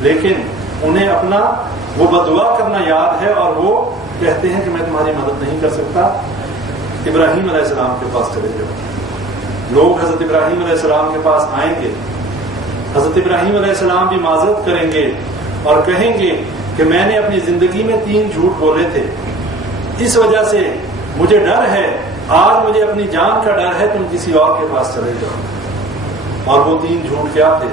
لیکن انہیں اپنا وہ بددعا کرنا یاد ہے اور وہ کہتے ہیں کہ میں تمہاری مدد نہیں کر سکتا. ابراہیم علیہ السلام کے پاس چلے جاؤ. لوگ حضرت ابراہیم علیہ السلام کے پاس آئیں گے. حضرت ابراہیم علیہ السلام بھی معذرت کریں گے اور کہیں گے کہ میں نے اپنی زندگی میں 3 جھوٹ بولے تھے, اس وجہ سے مجھے ڈر ہے, آج مجھے اپنی جان کا ڈر ہے, تم کسی اور کے پاس چلے جاؤ. اور وہ 3 جھوٹ کیا تھے؟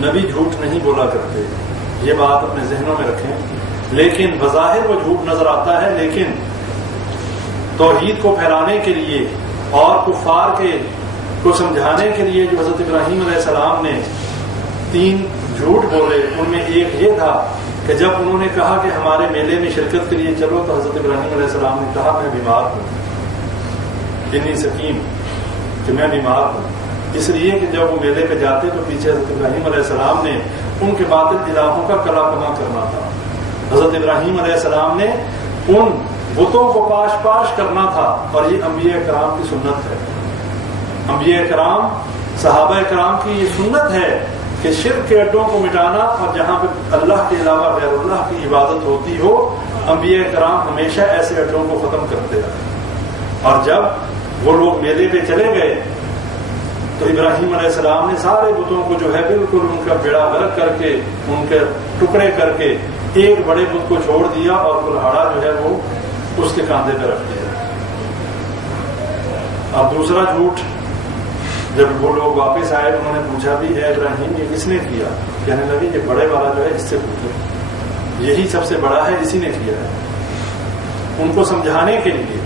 نبی جھوٹ نہیں بولا کرتے, یہ بات اپنے ذہنوں میں رکھیں. لیکن بظاہر وہ جھوٹ نظر آتا ہے, لیکن توحید کو پھیلانے کے لیے اور کفار کو سمجھانے کے لیے جو حضرت ابراہیم علیہ السلام نے 3 جھوٹ بولے, ان میں ایک یہ تھا کہ جب انہوں نے کہا کہ ہمارے میلے میں شرکت کے لیے چلو, تو حضرت ابراہیم علیہ السلام نے کہا میں بیمار ہوں, انی سقیم, کہ میں بیمار ہوں. اس لیے کہ جب وہ میلے پہ جاتے تو پیچھے حضرت ابراہیم علیہ السلام نے ان کے باطل الہوں کا کلا کما کرنا تھا. حضرت ابراہیم علیہ السلام نے ان بتوں کو پاش کرنا تھا, اور یہ انبیاء کرام کی سنت ہے. انبیاء کرام, صحابہ کرام کی یہ سنت ہے کہ شرک کے اڈوں کو مٹانا, اور جہاں پہ اللہ کے علاوہ غیر اللہ کی عبادت ہوتی ہو, انبیاء کرام ہمیشہ ایسے اڈوں کو ختم کرتے رہے. اور جب وہ لوگ میلے پہ چلے گئے تو ابراہیم علیہ السلام نے سارے بتوں کو جو ہے بالکل ان کا بیڑا غرق کر کے, ان کے ٹکڑے کر کے, ایک بڑے بت کو چھوڑ دیا اور کلہاڑا جو ہے وہ اس کے کاندھے پہ رکھ دیا. اب دوسرا جھوٹ, جب وہ لوگ واپس آئے انہوں نے پوچھا بھی ہے ابراہیم یہ کس نے کیا؟ کہنے لگے یہ بڑے والا جو ہے اس سے پوچھو, یہی سب سے بڑا ہے, اسی نے کیا ہے, ان کو سمجھانے کے لیے.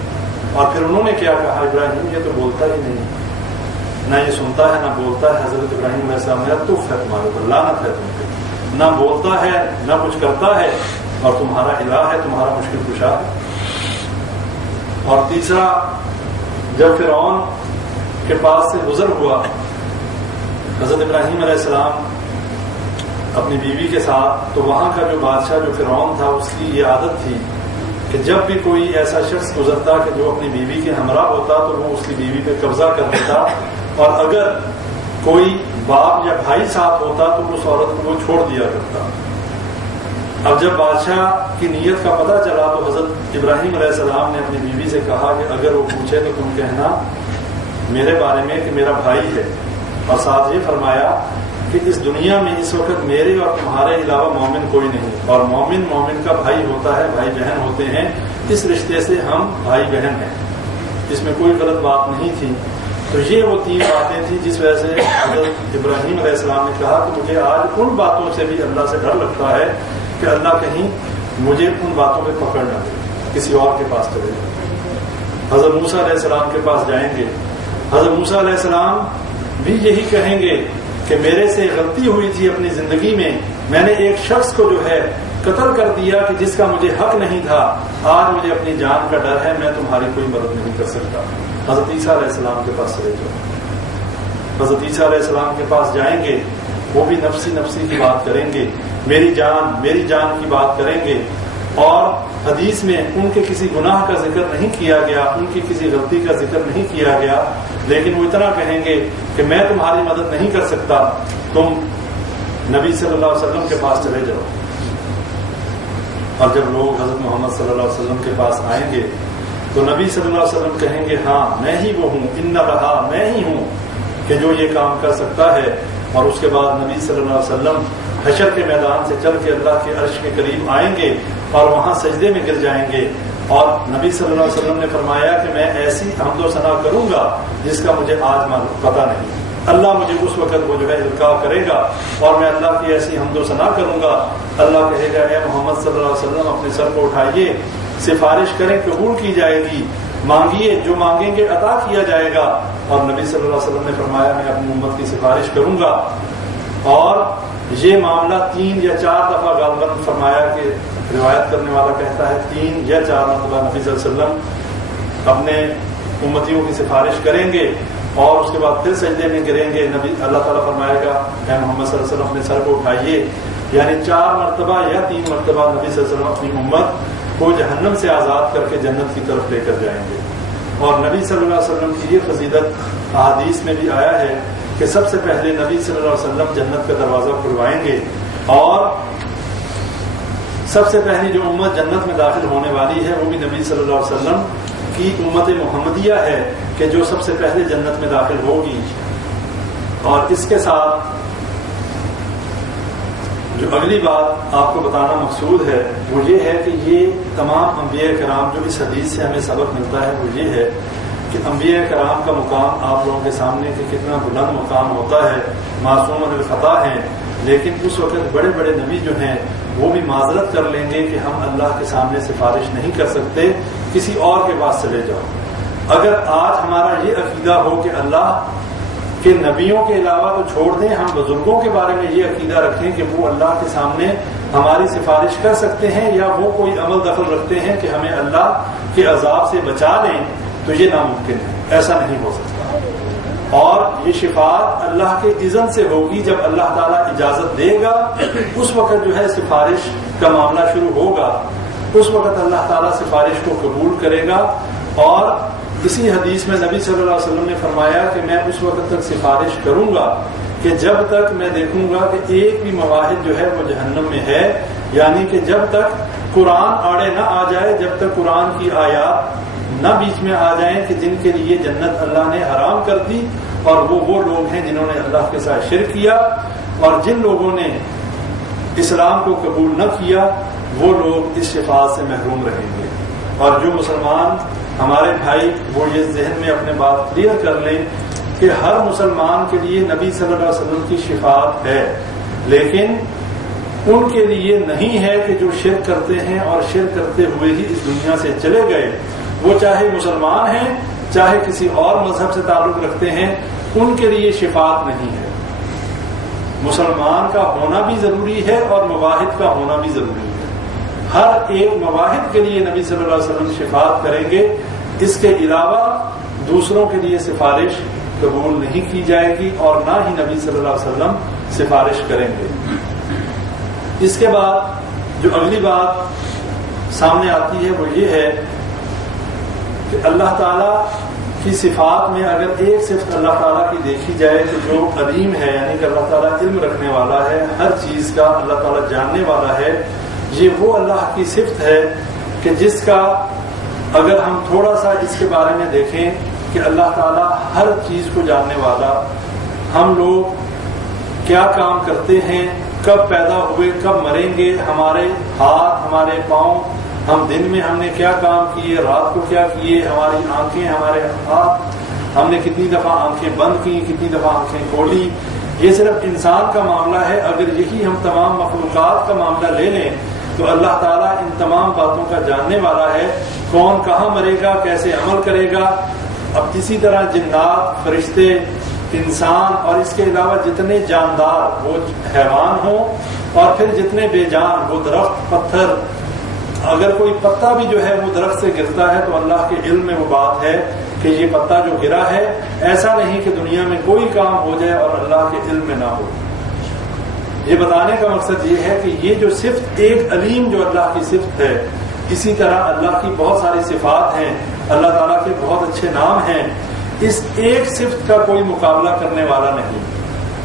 اور پھر انہوں نے کیا کہا, ابراہیم یہ تو بولتا ہی نہیں, نہ یہ سنتا ہے نہ بولتا ہے. حضرت ابراہیم علیہ السلام نے تف ہے تمہارے اوپر, لعنت ہے تم پہ, نہ بولتا ہے نہ کچھ کرتا ہے, اور تمہارا الہ ہے, تمہارا مشکل کشا ہے. اور تیسرا, جب فرعون کے پاس سے گزر ہوا, حضرت ابراہیم علیہ السلام اپنی بیوی کے ساتھ, تو وہاں کا جو بادشاہ جو فرعون تھا اس کی یہ عادت تھی کہ جب بھی کوئی ایسا شخص گزرتا کہ جو اپنی بیوی کے ہمراہ ہوتا تو وہ اس کی بیوی پہ قبضہ کر دیتا, اور اگر کوئی باپ یا بھائی ساتھ ہوتا تو اس عورت کو وہ چھوڑ دیا کرتا. اب جب بادشاہ کی نیت کا پتہ چلا تو حضرت ابراہیم علیہ السلام نے اپنی بیوی سے کہا کہ اگر وہ پوچھے تو تم کہنا میرے بارے میں کہ میرا بھائی ہے, اور ساتھ یہ فرمایا کہ اس دنیا میں اس وقت میرے اور تمہارے علاوہ مومن کوئی نہیں, اور مومن مومن کا بھائی ہوتا ہے, بھائی بہن ہوتے ہیں, اس رشتے سے ہم بھائی بہن ہیں, اس میں کوئی غلط بات نہیں تھی. تو یہ وہ 3 باتیں تھیں جس وجہ سے حضرت ابراہیم علیہ السلام نے کہا کہ مجھے آج ان باتوں سے بھی اللہ سے ڈر لگتا ہے کہ اللہ کہیں مجھے ان باتوں پہ پکڑ نہ دے, کسی اور کے پاس چلے جائے. حضرت موسیٰ علیہ السلام کے پاس جائیں گے, حضرت موسیٰ علیہ السلام بھی یہی کہیں گے کہ میرے سے غلطی ہوئی تھی اپنی زندگی میں نے ایک شخص کو جو ہے قتل کر دیا کہ جس کا مجھے حق نہیں تھا, آج مجھے اپنی جان کا ڈر ہے, میں تمہاری کوئی مدد نہیں کر سکتا. حضرت عیسیٰ علیہ السلام کے پاس چلے جاؤ. حضرت عیسیٰ علیہ السلام کے پاس جائیں گے, وہ بھی نفسی نفسی کی بات کریں گے, میری جان کی بات کریں گے, اور حدیث میں ان کے کسی گناہ کا ذکر نہیں کیا گیا, ان کی کسی غلطی کا ذکر نہیں کیا گیا, لیکن وہ اتنا کہیں گے کہ میں تمہاری مدد نہیں کر سکتا, تم نبی صلی اللہ علیہ وسلم کے پاس چلے جاؤ. اور جب لوگ حضرت محمد صلی اللہ علیہ وسلم کے پاس آئیں گے تو نبی صلی اللہ علیہ وسلم کہیں گے ہاں میں ہی وہ ہوں, ان رہا میں ہی ہوں کہ جو یہ کام کر سکتا ہے. اور اس کے بعد نبی صلی اللہ علیہ وسلم حشر کے میدان سے چل کے اللہ کے عرش کے قریب آئیں گے اور وہاں سجدے میں گر جائیں گے, اور نبی صلی اللہ علیہ وسلم نے فرمایا کہ میں ایسی حمد و ثنا کروں گا جس کا مجھے آج پتہ نہیں. اللہ مجھے اس وقت وہ جو ہے القاء کرے گا اور میں اللہ کی ایسی حمد و ثنا کروں گا. اللہ کہے گا اے محمد صلی اللہ علیہ وسلم اپنے سر کو اٹھائیے, سفارش کریں قبول کی جائے گی, مانگیے جو مانگیں گے عطا کیا جائے گا. اور نبی صلی اللہ علیہ وسلم نے فرمایا میں اپنی امت کی سفارش کروں گا. اور یہ معاملہ 3 یا 4 دفعہ غالباً فرمایا کہ روایت کرنے والا کہتا ہے 3 یا 4 مرتبہ نبی صلی اللہ علیہ وسلم اپنے امتیوں کی سفارش کریں گے اور اس کے بعد پھر سجدے میں گریں گے. نبی اللہ تعالیٰ فرمائے گا اے محمد صلی اللہ علیہ وسلم اپنے سر کو اٹھائیے, یعنی 4 مرتبہ یا 3 مرتبہ نبی صلی اللہ علیہ وسلم اپنی امت کو جہنم سے آزاد کر کے جنت کی طرف لے کر جائیں گے. اور نبی صلی اللہ علیہ وسلم کی یہ فضیلت احادیث میں بھی آیا ہے کہ سب سے پہلے نبی صلی اللہ علیہ وسلم جنت کا دروازہ کھلوائیں گے، اور سب سے پہلی جو امت جنت میں داخل ہونے والی ہے وہ بھی نبی صلی اللہ علیہ وسلم کی امت محمدیہ ہے کہ جو سب سے پہلے جنت میں داخل ہوگی۔ اور اس کے ساتھ جو اگلی بات آپ کو بتانا مقصود ہے وہ یہ ہے کہ یہ تمام انبیاء کرام، جو اس حدیث سے ہمیں سبق ملتا ہے وہ یہ ہے کہ انبیاء کرام کا مقام آپ لوگوں کے سامنے کہ کتنا بلند مقام ہوتا ہے، معصوم الخطا ہیں، لیکن اس وقت بڑے بڑے نبی جو ہیں وہ بھی معذرت کر لیں گے کہ ہم اللہ کے سامنے سفارش نہیں کر سکتے، کسی اور کے پاس چلے جاؤ۔ اگر آج ہمارا یہ عقیدہ ہو کہ اللہ کہ نبیوں کے علاوہ تو چھوڑ دیں، ہم بزرگوں کے بارے میں یہ عقیدہ رکھیں کہ وہ اللہ کے سامنے ہماری سفارش کر سکتے ہیں یا وہ کوئی عمل دخل رکھتے ہیں کہ ہمیں اللہ کے عذاب سے بچا لیں، تو یہ ناممکن ہے، ایسا نہیں ہو سکتا۔ اور یہ شفاعت اللہ کے اذن سے ہوگی، جب اللہ تعالیٰ اجازت دے گا اس وقت جو ہے سفارش کا معاملہ شروع ہوگا، اس وقت اللہ تعالیٰ سفارش کو قبول کرے گا۔ اور اسی حدیث میں نبی صلی اللہ علیہ وسلم نے فرمایا کہ میں اس وقت تک سفارش کروں گا کہ جب تک میں دیکھوں گا کہ ایک بھی مواحد جو ہے وہ جہنم میں ہے، یعنی کہ جب تک قرآن آڑے نہ آ جائے، جب تک قرآن کی آیات نہ بیچ میں آ جائیں کہ جن کے لیے جنت اللہ نے حرام کر دی، اور وہ لوگ ہیں جنہوں نے اللہ کے ساتھ شرک کیا، اور جن لوگوں نے اسلام کو قبول نہ کیا وہ لوگ اس شفاعت سے محروم رہیں گے۔ اور جو مسلمان ہمارے بھائی وہ یہ ذہن میں اپنے بات کلیئر کر لیں کہ ہر مسلمان کے لیے نبی صلی اللہ علیہ وسلم کی شفاعت ہے، لیکن ان کے لیے نہیں ہے کہ جو شرک کرتے ہیں اور شرک کرتے ہوئے ہی اس دنیا سے چلے گئے، وہ چاہے مسلمان ہیں چاہے کسی اور مذہب سے تعلق رکھتے ہیں، ان کے لیے شفاعت نہیں ہے۔ مسلمان کا ہونا بھی ضروری ہے اور مواحد کا ہونا بھی ضروری ہے۔ ہر ایک مواحد کے لیے نبی صلی اللہ علیہ وسلم شفاعت کریں گے، اس کے علاوہ دوسروں کے لیے سفارش قبول نہیں کی جائے گی، اور نہ ہی نبی صلی اللہ علیہ وسلم سفارش کریں گے۔ اس کے بعد جو اگلی بات سامنے آتی ہے وہ یہ ہے کہ اللہ تعالیٰ کی صفات میں اگر ایک صفت اللہ تعالیٰ کی دیکھی جائے کہ جو علیم ہے، یعنی کہ اللہ تعالیٰ علم رکھنے والا ہے، ہر چیز کا اللہ تعالیٰ جاننے والا ہے، یہ وہ اللہ کی صفت ہے کہ جس کا اگر ہم تھوڑا سا اس کے بارے میں دیکھیں کہ اللہ تعالیٰ ہر چیز کو جاننے والا، ہم لوگ کیا کام کرتے ہیں، کب پیدا ہوئے کب مریں گے، ہمارے ہاتھ ہمارے پاؤں، ہم دن میں ہم نے کیا کام کیے، رات کو کیا کیے، ہماری آنکھیں ہمارے ہاتھ ہم نے کتنی دفعہ آنکھیں بند کی، کتنی دفعہ آنکھیں کھولی، یہ صرف انسان کا معاملہ ہے۔ اگر یہی ہم تمام مخلوقات کا معاملہ لے لیں تو اللہ تعالیٰ ان تمام باتوں کا جاننے والا ہے، کون کہاں مرے گا، کیسے عمل کرے گا۔ اب اسی طرح جنات، فرشتے، انسان اور اس کے علاوہ جتنے جاندار، وہ حیوان ہوں اور پھر جتنے بے جان، وہ درخت، پتھر، اگر کوئی پتا بھی جو ہے وہ درخت سے گرتا ہے تو اللہ کے علم میں وہ بات ہے کہ یہ پتا جو گرا ہے، ایسا نہیں کہ دنیا میں کوئی کام ہو جائے اور اللہ کے علم میں نہ ہو۔ یہ بتانے کا مقصد یہ ہے کہ یہ جو صفت ایک علیم جو اللہ کی صفت ہے، اسی طرح اللہ کی بہت ساری صفات ہیں، اللہ تعالیٰ کے بہت اچھے نام ہیں، اس ایک صفت کا کوئی مقابلہ کرنے والا نہیں۔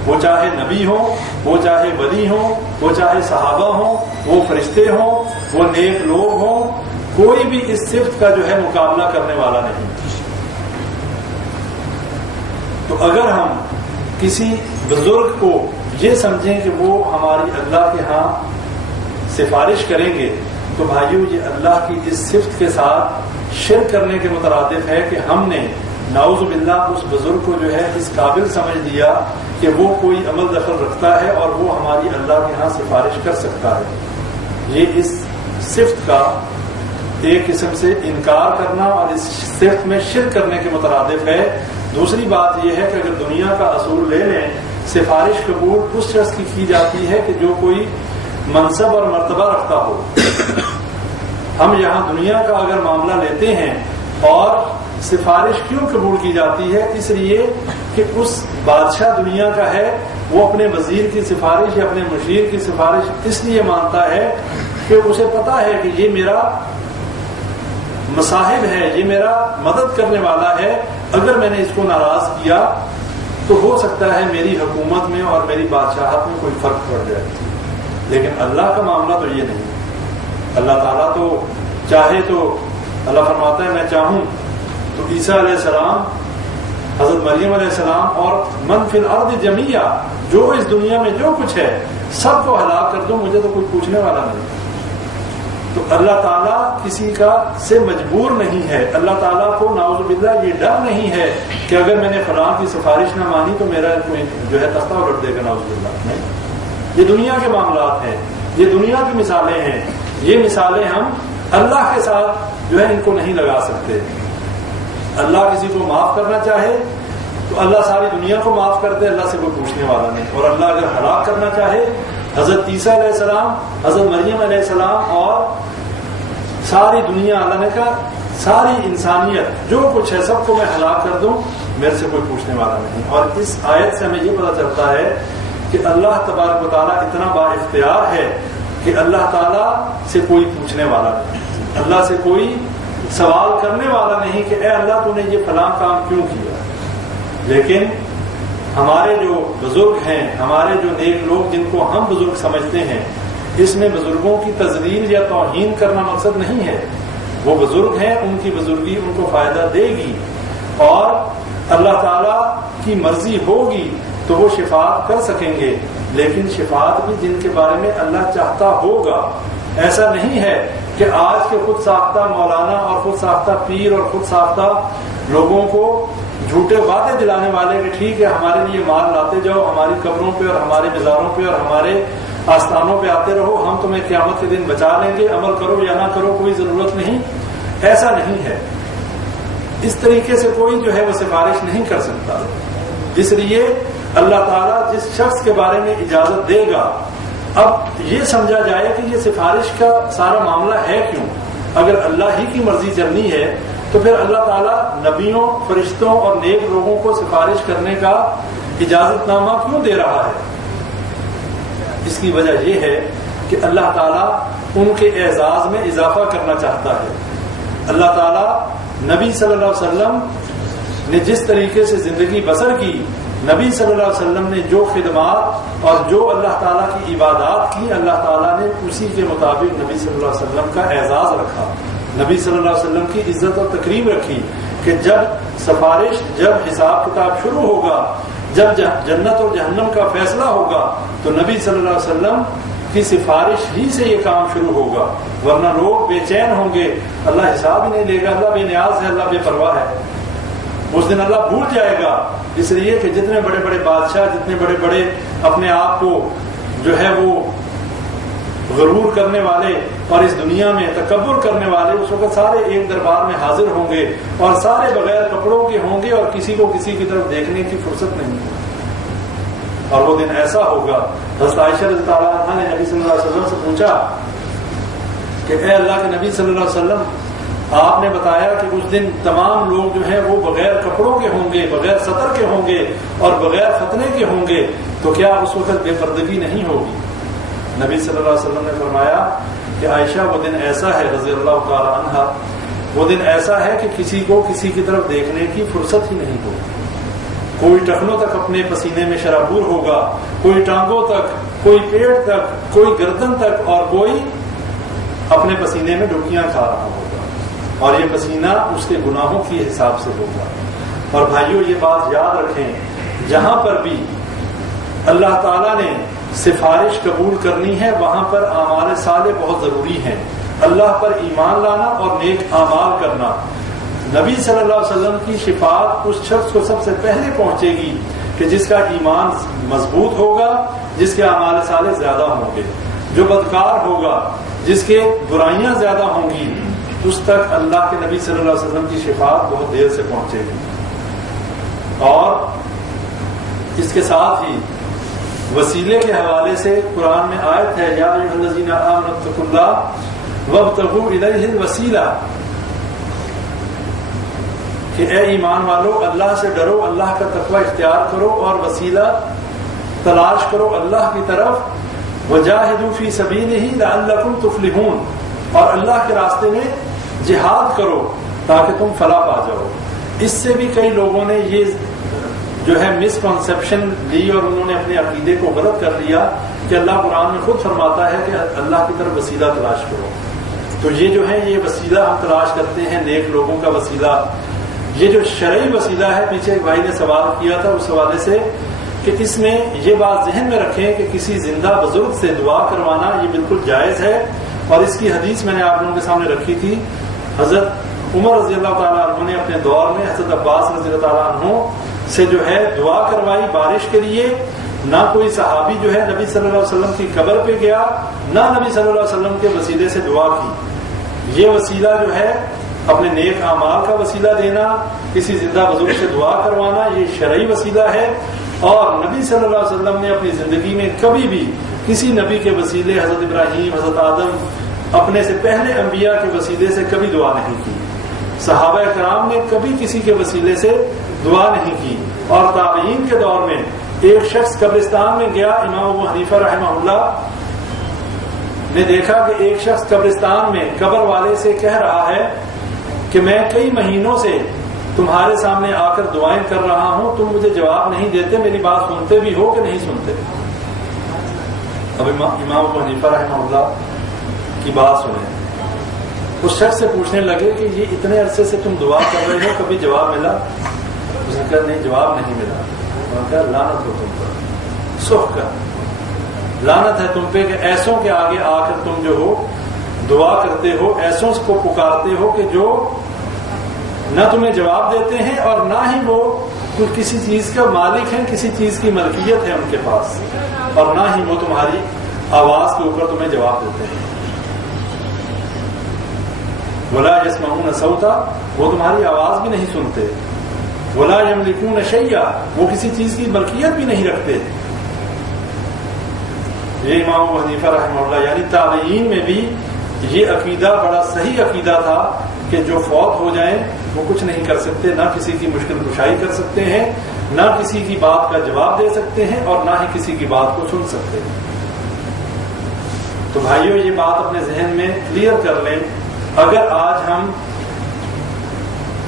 وہ چاہے نبی ہوں، وہ چاہے ولی ہوں، وہ چاہے صحابہ ہوں، وہ فرشتے ہوں، وہ نیک لوگ ہوں، کوئی بھی اس صفت کا جو ہے مقابلہ کرنے والا نہیں۔ تو اگر ہم کسی بزرگ کو یہ سمجھیں کہ وہ ہماری اللہ کے ہاں سفارش کریں گے تو بھائیو یہ اللہ کی اس صفت کے ساتھ شرک کرنے کے مترادف ہے کہ ہم نے نعوذ باللہ اس بزرگ کو جو ہے اس قابل سمجھ لیا کہ وہ کوئی عمل دخل رکھتا ہے اور وہ ہماری اللہ کے ہاں سفارش کر سکتا ہے۔ یہ اس صفت کا ایک قسم سے انکار کرنا اور اس صفت میں شرک کرنے کے مترادف ہے۔ دوسری بات یہ ہے کہ اگر دنیا کا اصول لے لیں، سفارش قبول اس شخص کی جاتی ہے کہ جو کوئی منصب اور مرتبہ رکھتا ہو۔ ہم یہاں دنیا کا اگر معاملہ لیتے ہیں اور سفارش کیوں قبول کی جاتی ہے؟ اس لیے کہ اس بادشاہ دنیا کا ہے، وہ اپنے وزیر کی سفارش یا اپنے مشیر کی سفارش اس لیے مانتا ہے کہ اسے پتا ہے کہ یہ میرا مصاحب ہے، یہ میرا مدد کرنے والا ہے، اگر میں نے اس کو ناراض کیا تو ہو سکتا ہے میری حکومت میں اور میری بادشاہت میں کوئی فرق پڑ جائے، لیکن اللہ کا معاملہ تو یہ نہیں۔ اللہ تعالیٰ تو چاہے تو اللہ فرماتا ہے میں چاہوں تو عیسیٰ علیہ السلام، حضرت مریم علیہ السلام اور من فی الارض جمیعا، جو اس دنیا میں جو کچھ ہے سب کو ہلاک کر دوں، مجھے تو کوئی پوچھنے والا نہیں۔ تو اللہ تعالیٰ کسی کا سے مجبور نہیں ہے۔ اللہ تعالیٰ کو نعوذ باللہ یہ ڈر نہیں ہے کہ اگر میں نے فلاں کی سفارش نہ مانی تو میرا کوئی جو ہے تختہ الٹ دے گا، نعوذ باللہ نہیں۔ یہ دنیا کے معاملات ہیں، یہ دنیا کی مثالیں ہیں، یہ مثالیں ہم اللہ کے ساتھ جو ہے ان کو نہیں لگا سکتے۔ اللہ کسی کو معاف کرنا چاہے تو اللہ ساری دنیا کو معاف کر دے، اللہ سے کوئی پوچھنے والا نہیں۔ اور اللہ اگر ہلاک کرنا چاہے، حضرت عیسیٰ علیہ السلام، حضرت مریم علیہ السلام اور ساری دنیا، اللہ نے کہا ساری انسانیت جو کچھ ہے سب کو میں ہلاک کر دوں، میرے سے کوئی پوچھنے والا نہیں۔ اور اس آیت سے ہمیں یہ پتہ چلتا ہے کہ اللہ تبارک و تعالیٰ اتنا با اختیار ہے کہ اللہ تعالیٰ سے کوئی پوچھنے والا نہیں، اللہ سے کوئی سوال کرنے والا نہیں کہ اے اللہ تو نے یہ فلاں کام کیوں کیا۔ لیکن ہمارے جو بزرگ ہیں، ہمارے جو نیک لوگ جن کو ہم بزرگ سمجھتے ہیں، اس میں بزرگوں کی تذلیل یا توہین کرنا مقصد نہیں ہے۔ وہ بزرگ ہیں، ان کی بزرگی ان کو فائدہ دے گی، اور اللہ تعالیٰ کی مرضی ہوگی تو وہ شفاعت کر سکیں گے، لیکن شفاعت بھی جن کے بارے میں اللہ چاہتا ہوگا۔ ایسا نہیں ہے کہ آج کے خود ساختہ مولانا اور خود ساختہ پیر اور خود ساختہ لوگوں کو جھوٹے وعدے دلانے والے کہ ٹھیک ہے ہمارے لیے مال لاتے جاؤ، ہماری قبروں پہ اور ہمارے مزاروں پہ اور ہمارے آستانوں پہ آتے رہو، ہم تمہیں قیامت کے دن بچا لیں گے، عمل کرو یا نہ کرو کوئی ضرورت نہیں۔ ایسا نہیں ہے، اس طریقے سے کوئی جو ہے وہ سفارش نہیں کر سکتا۔ اس لیے اللہ تعالیٰ جس شخص کے بارے میں اجازت دے گا، اب یہ سمجھا جائے کہ یہ سفارش کا سارا معاملہ ہے کیوں؟ اگر اللہ ہی کی مرضی چلنی ہے تو پھر اللہ تعالیٰ نبیوں، فرشتوں اور نیک لوگوں کو سفارش کرنے کا اجازت نامہ کیوں دے رہا ہے؟ اس کی وجہ یہ ہے کہ اللہ تعالیٰ ان کے اعزاز میں اضافہ کرنا چاہتا ہے۔ اللہ تعالیٰ نبی صلی اللہ علیہ وسلم نے جس طریقے سے زندگی بسر کی، نبی صلی اللہ علیہ وسلم نے جو خدمات اور جو اللہ تعالیٰ کی عبادات کی، اللہ تعالیٰ نے اسی کے مطابق نبی صلی اللہ علیہ وسلم کا اعزاز رکھا، نبی صلی اللہ علیہ وسلم کی عزت اور تکریم رکھی کہ جب سفارش، جب حساب کتاب شروع ہوگا، جب جنت اور جہنم کا فیصلہ ہوگا تو نبی صلی اللہ علیہ وسلم کی سفارش ہی سے یہ کام شروع ہوگا، ورنہ لوگ بے چین ہوں گے، اللہ حساب ہی نہیں لے گا، اللہ بے نیاز ہے، اللہ بے پرواہ ہے۔ اس دن اللہ بھول جائے گا، اس لیے کہ جتنے بڑے بڑے بادشاہ، جتنے بڑے بڑے اپنے آپ کو جو ہے وہ غرور کرنے والے اور اس دنیا میں تکبر کرنے والے، اس وقت سارے ایک دربار میں حاضر ہوں گے اور سارے بغیر کپڑوں کے ہوں گے اور کسی کو کسی کی طرف دیکھنے کی فرصت نہیں ہوگی۔ اور وہ دن ایسا ہوگا، حضرت عائشہ رضی اللہ عنہا نے نبی صلی اللہ علیہ وسلم سے پوچھا کہ اے اللہ کے نبی صلی اللہ علیہ وسلم، آپ نے بتایا کہ اس دن تمام لوگ جو ہیں وہ بغیر کپڑوں کے ہوں گے، بغیر سطر کے ہوں گے اور بغیر ختنے کے ہوں گے، تو کیا اس وقت بے پردگی نہیں ہوگی؟ نبی صلی اللہ علیہ وسلم نے فرمایا کہ عائشہ وہ دن ایسا ہے رضی اللہ تعالی عنہا، وہ دن ایسا ہے کہ کسی کو کسی کی طرف دیکھنے کی فرصت ہی نہیں ہوگی۔ کوئی ٹخنوں تک اپنے پسینے میں شرابور ہوگا، کوئی ٹانگوں تک، کوئی پیٹ تک، کوئی گردن تک، اور کوئی اپنے پسینے میں ڈبکیاں کھا رہا ہوگا، اور یہ پسینہ اس کے گناہوں کے حساب سے ہوگا۔ اور بھائیوں یہ بات یاد رکھیں، جہاں پر بھی اللہ تعالیٰ نے سفارش قبول کرنی ہے وہاں پر اعمال صالح بہت ضروری ہیں، اللہ پر ایمان لانا اور نیک اعمال کرنا۔ نبی صلی اللہ علیہ وسلم کی شفاعت اس شخص کو سب سے پہلے پہنچے گی کہ جس کا ایمان مضبوط ہوگا، جس کے اعمال صالح زیادہ ہوں گے، جو بدکار ہوگا، جس کے برائیاں زیادہ ہوں گی، اس تک اللہ کے نبی صلی اللہ علیہ وسلم کی شفاعت بہت دیر سے پہنچے گی۔ اور اس کے ساتھ ہی وسیلے کے حوالے سے قرآن میں آیت ہے یا ایھا الذین آمنوا اتقوا اللہ وابتغوا الیہ الوسیلہ، کہ اے ایمان والو اللہ سے ڈرو، اللہ کا تقوی اختیار کرو اور وسیلہ تلاش کرو اللہ کی طرف، وجاہدوا فی سبیلہ لعلکم تفلحون، اور اللہ کے راستے میں جہاد کرو تاکہ تم فلاح پا جاؤ۔ اس سے بھی کئی لوگوں نے یہ جو ہے مس کنسپشن لی اور انہوں نے اپنے عقیدے کو غلط کر لیا کہ اللہ قرآن میں خود فرماتا ہے کہ اللہ کی طرف وسیلہ تلاش کرو. تو یہ جو ہے یہ وسیلہ ہم تلاش کرتے ہیں نیک لوگوں کا وسیلہ. یہ جو شرعی وسیلہ ہے، پیچھے ایک بھائی نے سوال کیا تھا اس حوالے سے کہ اس میں یہ بات ذہن میں رکھیں کہ کسی زندہ بزرگ سے دعا کروانا یہ بالکل جائز ہے. اور اس کی حدیث میں نے آپ لوگوں کے سامنے رکھی تھی. حضرت عمر رضی اللہ تعالیٰ عنہ نے اپنے دور میں حضرت عباس رضی اللہ تعالیٰ عنہ سے جو ہے دعا کروائی بارش کے لیے. نہ کوئی صحابی جو ہے نبی صلی اللہ علیہ وسلم کی قبر پہ گیا، نہ نبی صلی اللہ علیہ وسلم کے وسیلے سے دعا کی. یہ وسیلہ جو ہے اپنے نیک اعمال کا وسیلہ دینا، کسی زندہ بزرگ سے دعا کروانا، یہ شرعی وسیلہ ہے. اور نبی صلی اللہ علیہ وسلم نے اپنی زندگی میں کبھی بھی کسی نبی کے وسیلے، حضرت ابراہیم، حضرت آدم، اپنے سے پہلے انبیاء کے وسیلے سے کبھی دعا نہیں کی. صحابہ کرام نے کبھی کسی کے وسیلے سے دعا نہیں کی. اور تابعین کے دور میں ایک شخص قبرستان میں گیا، امام ابو حنیفہ رحمہ اللہ نے دیکھا کہ ایک شخص قبرستان میں قبر والے سے کہہ رہا ہے کہ میں کئی مہینوں سے تمہارے سامنے آ کر دعائیں کر رہا ہوں، تم مجھے جواب نہیں دیتے، میری بات سنتے بھی ہو کہ نہیں سنتے. اب امام ابو حنیفہ رحمہ اللہ کی بات سنیں. اس شخص سے پوچھنے لگے کہ یہ اتنے عرصے سے تم دعا کر رہے ہو، کبھی جواب ملا؟ اس نے کہا نہیں، جواب نہیں ملا. انہوں نے کہا لعنت ہو تم پر، سخ کا لعنت ہے تم پہ کہ ایسوں کے آگے آ کر تم جو ہو دعا کرتے ہو، ایسوں کو پکارتے ہو کہ جو نہ تمہیں جواب دیتے ہیں اور نہ ہی وہ کسی چیز کا مالک ہیں، کسی چیز کی ملکیت ہے ان کے پاس، اور نہ ہی وہ تمہاری آواز کے اوپر تمہیں جواب دیتے ہیں. ولا يسمعون صوتا، وہ تمہاری آواز بھی نہیں سنتے. ولا يملكون شيئا، وہ کسی چیز کی ملکیت بھی نہیں رکھتے. یہ امام ابو حنیفہ رحمہ اللہ یعنی تابعین میں بھی یہ عقیدہ بڑا صحیح عقیدہ تھا کہ جو فوت ہو جائیں وہ کچھ نہیں کر سکتے، نہ کسی کی مشکل کشائی کر سکتے ہیں، نہ کسی کی بات کا جواب دے سکتے ہیں، اور نہ ہی کسی کی بات کو سن سکتے ہیں. تو بھائیو یہ بات اپنے ذہن میں کلیئر کر لیں. اگر آج ہم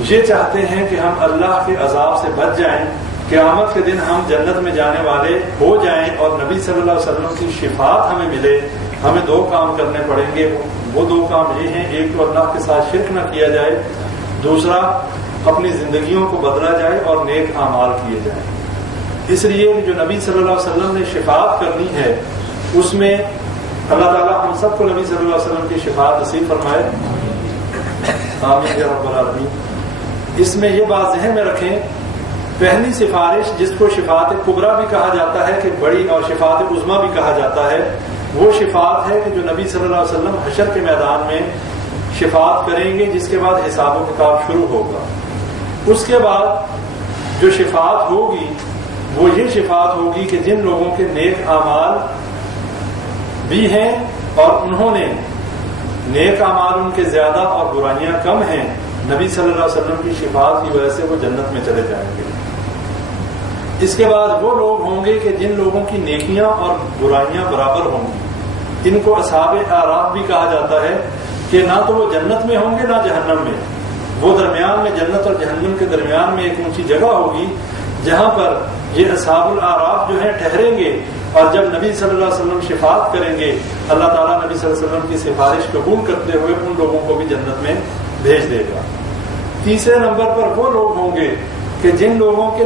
یہ چاہتے ہیں کہ ہم اللہ کے عذاب سے بچ جائیں، قیامت کے دن ہم جنت میں جانے والے ہو جائیں اور نبی صلی اللہ علیہ وسلم کی شفاعت ہمیں ملے، ہمیں دو کام کرنے پڑیں گے. وہ دو کام یہ ہیں، ایک تو اللہ کے ساتھ شرک نہ کیا جائے، دوسرا اپنی زندگیوں کو بدلا جائے اور نیک اعمال کیے جائیں. اس لیے جو نبی صلی اللہ علیہ وسلم نے شفاعت کرنی ہے اس میں اللہ تعالیٰ ہم سب کو نبی صلی اللہ علیہ وسلم کی شفاعت نصیب فرمائے. آمین یا رب العالمین. اس میں یہ بات ذہن میں رکھیں، پہلی سفارش جس کو شفاعت کبریٰ بھی کہا جاتا ہے کہ بڑی، اور شفاعت عظمیٰ بھی کہا جاتا ہے، وہ شفاعت ہے کہ جو نبی صلی اللہ علیہ وسلم حشر کے میدان میں شفاعت کریں گے، جس کے بعد حساب و کتاب شروع ہوگا. اس کے بعد جو شفاعت ہوگی وہ یہ شفاعت ہوگی کہ جن لوگوں کے نیک اعمال بھی ہیں اور انہوں نے نیک اعمال ان کے زیادہ اور برائیاں کم ہیں، نبی صلی اللہ علیہ وسلم کی شفاعت کی وجہ سے وہ جنت میں چلے جائیں گے. اس کے بعد وہ لوگ ہوں گے کہ جن لوگوں کی نیکیاں اور برائیاں برابر ہوں گی. ان کو اصحاب اعراف بھی کہا جاتا ہے کہ نہ تو وہ جنت میں ہوں گے نہ جہنم میں، وہ درمیان میں، جنت اور جہنم کے درمیان میں ایک اونچی جگہ ہوگی جہاں پر یہ اصحاب الاعراف جو ہیں ٹھہریں گے. اور جب نبی صلی اللہ علیہ وسلم شفاعت کریں گے، اللہ تعالیٰ نبی صلی اللہ علیہ وسلم کی سفارش قبول کرتے ہوئے ان لوگوں کو بھی جنت میں بھیج دے گا. تیسرے نمبر پر وہ لوگ ہوں گے کہ جن لوگوں کے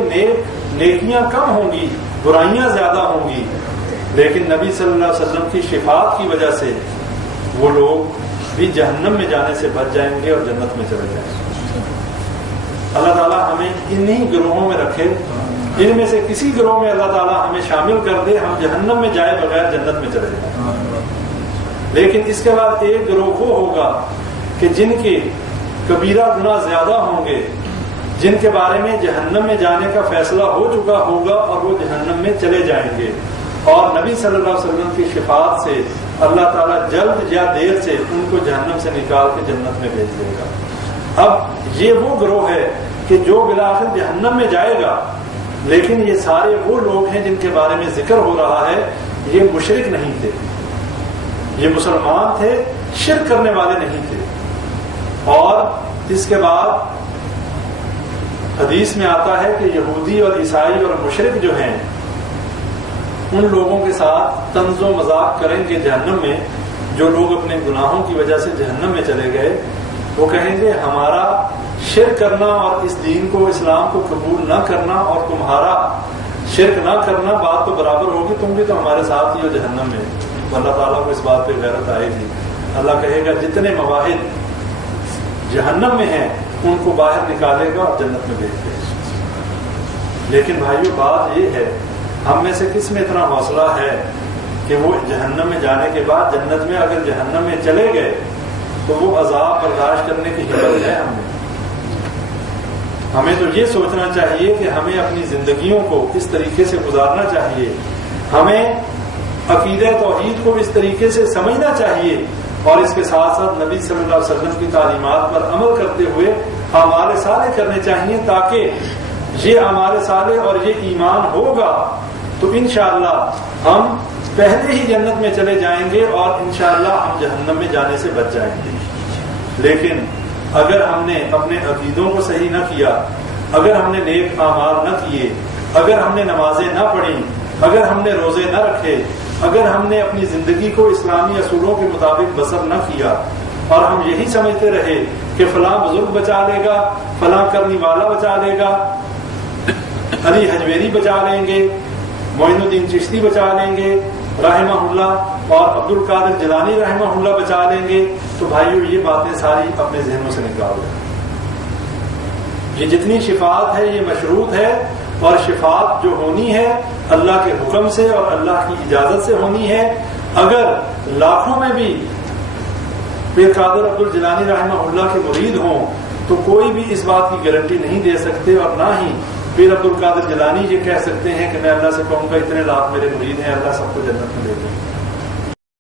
نیکیاں کم ہوں گی، برائیاں زیادہ ہوں گی، لیکن نبی صلی اللہ علیہ وسلم کی شفاعت کی وجہ سے وہ لوگ بھی جہنم میں جانے سے بچ جائیں گے اور جنت میں چلے جائیں گے. اللہ تعالیٰ ہمیں انہی گروہوں میں رکھے، ان میں سے کسی گروہ میں اللہ تعالیٰ ہمیں شامل کر دے، ہم جہنم میں جائے بغیر جنت میں چلے جائیں. لیکن اس کے بعد ایک گروہ وہ ہوگا کہ جن کے کبیرہ گناہ زیادہ ہوں گے، جن کے بارے میں جہنم میں جانے کا فیصلہ ہو چکا ہوگا اور وہ جہنم میں چلے جائیں گے، اور نبی صلی اللہ علیہ وسلم کی شفاعت سے اللہ تعالیٰ جلد یا دیر سے ان کو جہنم سے نکال کے جنت میں بھیج دے گا. اب یہ وہ گروہ ہے کہ جو بالآخر جہنم میں جائے گا، لیکن یہ سارے وہ لوگ ہیں جن کے بارے میں ذکر ہو رہا ہے، یہ مشرک نہیں تھے، یہ مسلمان تھے، شرک کرنے والے نہیں تھے. اور اس کے بعد حدیث میں آتا ہے کہ یہودی اور عیسائی اور مشرک جو ہیں ان لوگوں کے ساتھ طنز و مذاق کریں گے جہنم میں، جو لوگ اپنے گناہوں کی وجہ سے جہنم میں چلے گئے، وہ کہیں گے ہمارا شرک کرنا اور اس دین کو، اسلام کو قبول نہ کرنا اور تمہارا شرک نہ کرنا بات تو برابر ہوگی، تم بھی تو ہمارے ساتھ ہی ہو جہنم میں۔ تو اللہ تعالیٰ کو اس بات پہ غیرت آئے گی، اللہ کہے گا جتنے مواہد جہنم میں ہیں ان کو باہر نکالے گا اور جنت میں بھیج دے گا۔ لیکن بھائیو بات یہ ہے، ہم میں سے کس میں اتنا حوصلہ ہے کہ وہ جہنم میں جانے کے بعد جنت میں اگر جہنم میں چلے گئے تو وہ عذاب برداشت کرنے کی ہمت ہے ہمیں تو یہ سوچنا چاہیے کہ ہمیں اپنی زندگیوں کو اس طریقے سے گزارنا چاہیے، ہمیں عقیدہ توحید کو اس طریقے سے سمجھنا چاہیے، اور اس کے ساتھ ساتھ نبی صلی اللہ علیہ وسلم کی تعلیمات پر عمل کرتے ہوئے اعمال صالح کرنے چاہیے، تاکہ یہ اعمال صالح اور یہ ایمان ہوگا تو انشاءاللہ ہم پہلے ہی جنت میں چلے جائیں گے اور انشاءاللہ ہم جہنم میں جانے سے بچ جائیں گے۔ لیکن اگر ہم نے اپنے عقیدوں کو صحیح نہ کیا، اگر ہم نے نیک اعمال نہ کیے، اگر ہم نے نمازیں نہ پڑھی، اگر ہم نے روزے نہ رکھے، اگر ہم نے اپنی زندگی کو اسلامی اصولوں کے مطابق بسر نہ کیا، اور ہم یہی سمجھتے رہے کہ فلاں بزرگ بچا لے گا، فلاں کرنی والا بچا لے گا، علی حجویری بچا لیں گے، معین الدین چشتی بچا لیں گے رحمہ اللہ، اور عبد القادر جیلانی رحمہ اللہ بچا لیں گے، تو بھائیو یہ باتیں ساری اپنے ذہنوں سے نکال دیں۔ یہ جتنی شفاعت ہے یہ مشروط ہے، اور شفاعت جو ہونی ہے اللہ کے حکم سے اور اللہ کی اجازت سے ہونی ہے۔ اگر لاکھوں میں بھی پیر قادر عبد الجیلانی رحمہ اللہ کے مرید ہوں تو کوئی بھی اس بات کی گارنٹی نہیں دے سکتے، اور نہ ہی پیر عبد القادر جیلانی یہ کہہ سکتے ہیں کہ میں اللہ سے کہوں گا اتنے لاکھ میرے مرید ہیں، اللہ سب کو جنت میں دے دیں۔